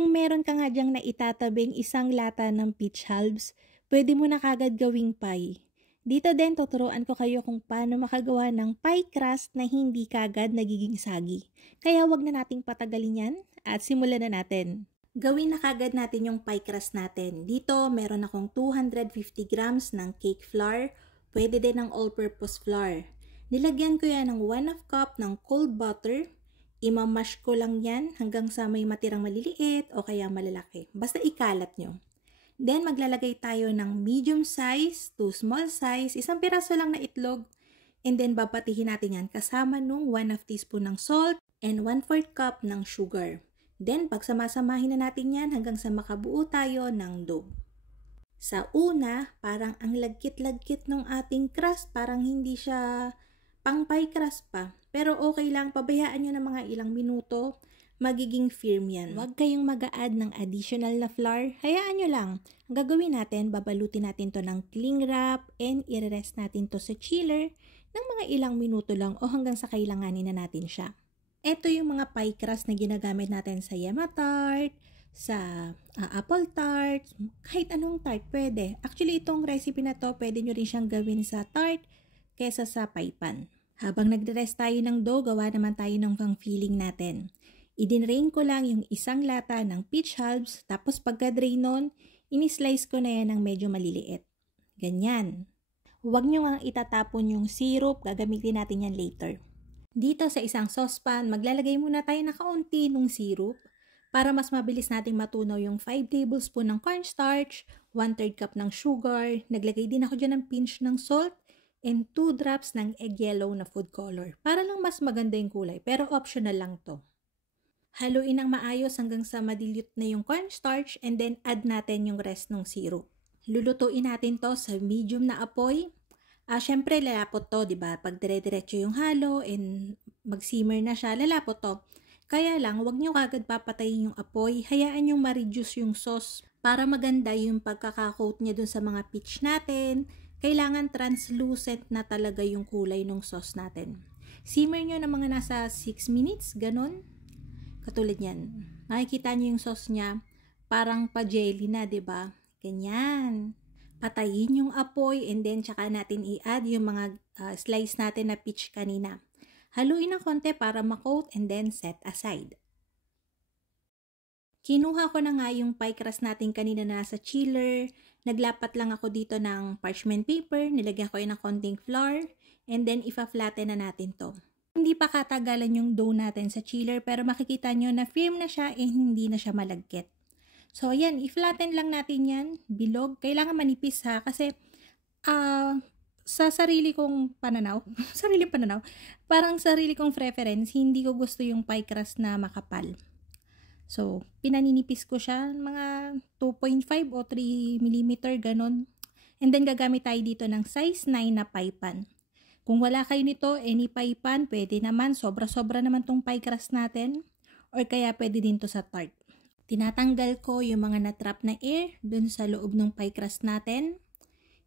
Kung meron ka nga dyang naitatabing isang lata ng peach halves, pwede mo na kagad gawing pie. Dito din tuturuan ko kayo kung paano makagawa ng pie crust na hindi kagad nagiging sagi. Kaya wag na nating patagalin yan at simulan na natin. Gawin na kagad natin yung pie crust natin. Dito meron akong 250 grams ng cake flour, pwede din ng all-purpose flour. Nilagyan ko yan ng 1/2 cup ng cold butter. Imamash ko lang yan hanggang sa may matirang maliliit o kaya malalaki. Basta ikalat nyo. Then maglalagay tayo ng medium size to small size, isang piraso lang na itlog. And then babatihin natin yan kasama nung 1/2 teaspoon ng salt and 1/4 cup ng sugar. Then pagsamasamahin na natin yan hanggang sa makabuo tayo ng dough. Sa una, parang ang lagkit-lagkit ng ating crust, parang hindi siya pang pie crust pa. Pero okay lang, pabayaan nyo ng mga ilang minuto, magiging firm yan. Huwag kayong mag-a-add ng additional na flour, hayaan nyo lang. Ang gagawin natin, babalutin natin to ng cling wrap and i-rest natin to sa chiller ng mga ilang minuto lang o hanggang sa kailanganin na natin siya. Ito yung mga pie crust na ginagamit natin sa Yema tart, sa apple tart, kahit anong tart pwede. Actually, itong recipe na to, pwede nyo rin siyang gawin sa tart kesa sa pie pan. Habang nagre-rest tayo ng dough, gawa naman tayo ng pang-filling natin. I-drain ko lang yung isang lata ng peach halves, tapos pagka-drain nun, ini-slice ko na yan ng medyo maliliit. Ganyan. Huwag nyo nga itatapon yung syrup, gagamitin natin yan later. Dito sa isang saucepan, maglalagay muna tayo na kaunti ng syrup para mas mabilis nating matunaw yung 5 tablespoon ng cornstarch, 1/3 cup ng sugar, naglagay din ako dyan ng pinch ng salt, and 2 drops ng egg yellow na food color. Para lang mas maganda yung kulay, pero optional lang to. Haluin ng maayos hanggang sa madilute na yung cornstarch and then add natin yung rest ng syrup. Lulutuin natin to sa medium na apoy. Syempre lalapot to, diba? Pag dire-diretso yung halo and mag-simmer na siya, lalapot to. Kaya lang, huwag nyo kagad papatayin yung apoy, hayaan yung ma-reduce yung sauce para maganda yung pagkakakoat niya dun sa mga peach natin. Kailangan translucent na talaga yung kulay ng sauce natin. Simmer nyo ng mga nasa 6 minutes, ganon. Katulad yan. Makikita nyo yung sauce niya, parang pa-jelly na, diba? Ganyan. Patayin yung apoy and then tsaka natin i-add yung mga slice natin na peach kanina. Haluin ng konti para ma-coat and then set aside. Kinuha ko na nga yung pie crust natin kanina na nasa chiller. Naglapat lang ako dito ng parchment paper, nilagyan ko yun ng konting flour, and then ipa-flatten na natin to. Hindi pa katagalan yung dough natin sa chiller, pero makikita nyo na firm na siya and hindi na siya malagkit. So ayan, i-flatten lang natin yan, bilog. Kailangan manipis ha, kasi sa sarili kong pananaw, parang sarili kong preference, hindi ko gusto yung pie crust na makapal. So, pinaninipis ko siya, mga 2.5 o 3 mm, ganon. And then, gagamit tayo dito ng size 9 na pie pan. Kung wala kayo nito, any pie pan, pwede naman, sobra-sobra naman tong pie crust natin. Or kaya pwede din to sa tart. Tinatanggal ko yung mga natrap na air dun sa loob ng pie crust natin.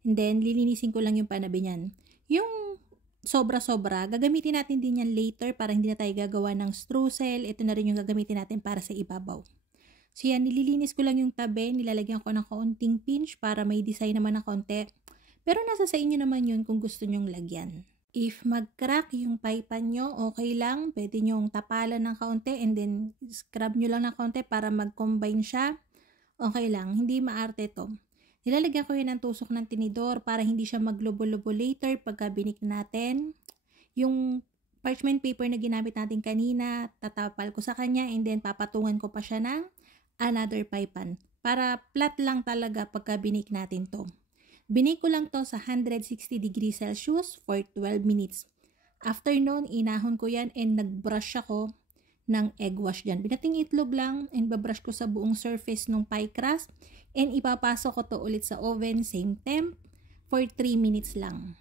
And then, lilinisin ko lang yung panabi niyan. Yung sobra-sobra, gagamitin natin din yan later para hindi na tayo gagawa ng streusel. Ito na rin yung gagamitin natin para sa ibabaw. So yan, nililinis ko lang yung tabi, nilalagyan ko ng kaunting pinch para may design naman na konti. Pero nasa sa inyo naman yun kung gusto nyong lagyan. If mag-crack yung pie pan nyo, okay lang. Pwede nyong tapalan ng kaunti and then scrub nyo lang ng kaunti para mag-combine siya. Okay lang, hindi maarte to. Nilalagyan ko yun ng tusok ng tinidor para hindi siya maglubo-lubo later pagka binik natin. Yung parchment paper na ginamit natin kanina, tatapal ko sa kanya and then papatungan ko pa siya ng another pie pan. Para flat lang talaga pagka binik natin to. Binik ko lang to sa 160 degrees Celsius for 12 minutes. After nun, inahon ko yan and nag-brush ako ng egg wash dyan. Binating itlog lang and babrush ko sa buong surface ng pie crust. And ipapasok ko to ulit sa oven, same temp, for 3 minutes lang.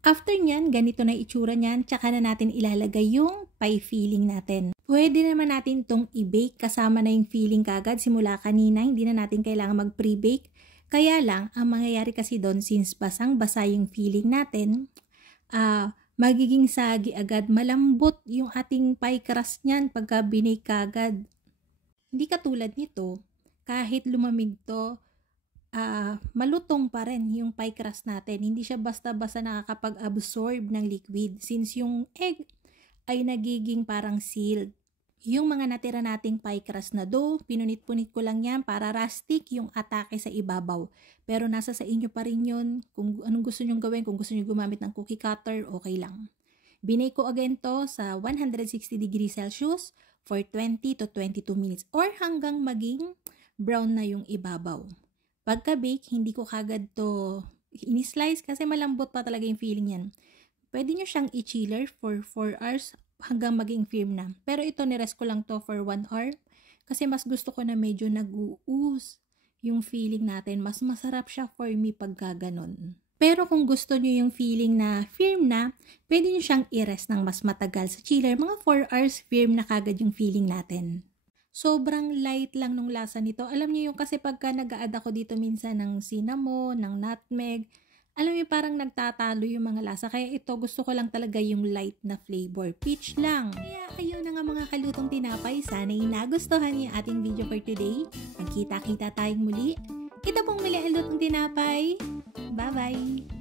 After nyan, ganito na itsura nyan, tsaka na natin ilalagay yung pie filling natin. Pwede naman natin itong i-bake kasama na yung filling kagad simula kanina, hindi na natin kailangan mag-pre-bake. Kaya lang, ang mangyayari kasi doon, since basang-basa yung filling natin, magiging sagi agad, malambot yung ating pie crust nyan pagka binake kagad. Hindi katulad nito, kahit lumamig to, malutong pa rin yung pie crust natin. Hindi siya basta-basta nakakapag-absorb ng liquid since yung egg ay nagiging parang sealed. Yung mga natira nating pie crust na dough, pinunit-punit ko lang yan para rustic yung atake sa ibabaw. Pero nasa sa inyo pa rin yun. Kung anong gusto nyong gawin, kung gusto nyo gumamit ng cookie cutter, okay lang. Binake ko again to sa 160 degrees Celsius for 20 to 22 minutes or hanggang maging brown na yung ibabaw. Pagka-bake, hindi ko kagad to in-slice kasi malambot pa talaga yung feeling yan. Pwede nyo siyang i-chiller for 4 hours hanggang maging firm na. Pero ito, nirest ko lang to for 1 hour kasi mas gusto ko na medyo nag-uus yung feeling natin. Mas masarap siya for me pagka ganon. Pero kung gusto nyo yung feeling na firm na, pwede nyo siyang i-rest ng mas matagal sa chiller. Mga 4 hours firm na kagad yung feeling natin. Sobrang light lang nung lasa nito. Alam niyo yung kasi pagka nag-a-add ako dito minsan ng cinnamon, ng nutmeg, alam niyo parang nagtatalo yung mga lasa. Kaya ito gusto ko lang talaga yung light na flavor. Peach lang. Kaya ayun na nga mga kalutong tinapay. Sana'y nagustuhan niyo yung ating video for today. Magkita-kita tayong muli. Kita pong muli ang lutong tinapay. Bye-bye!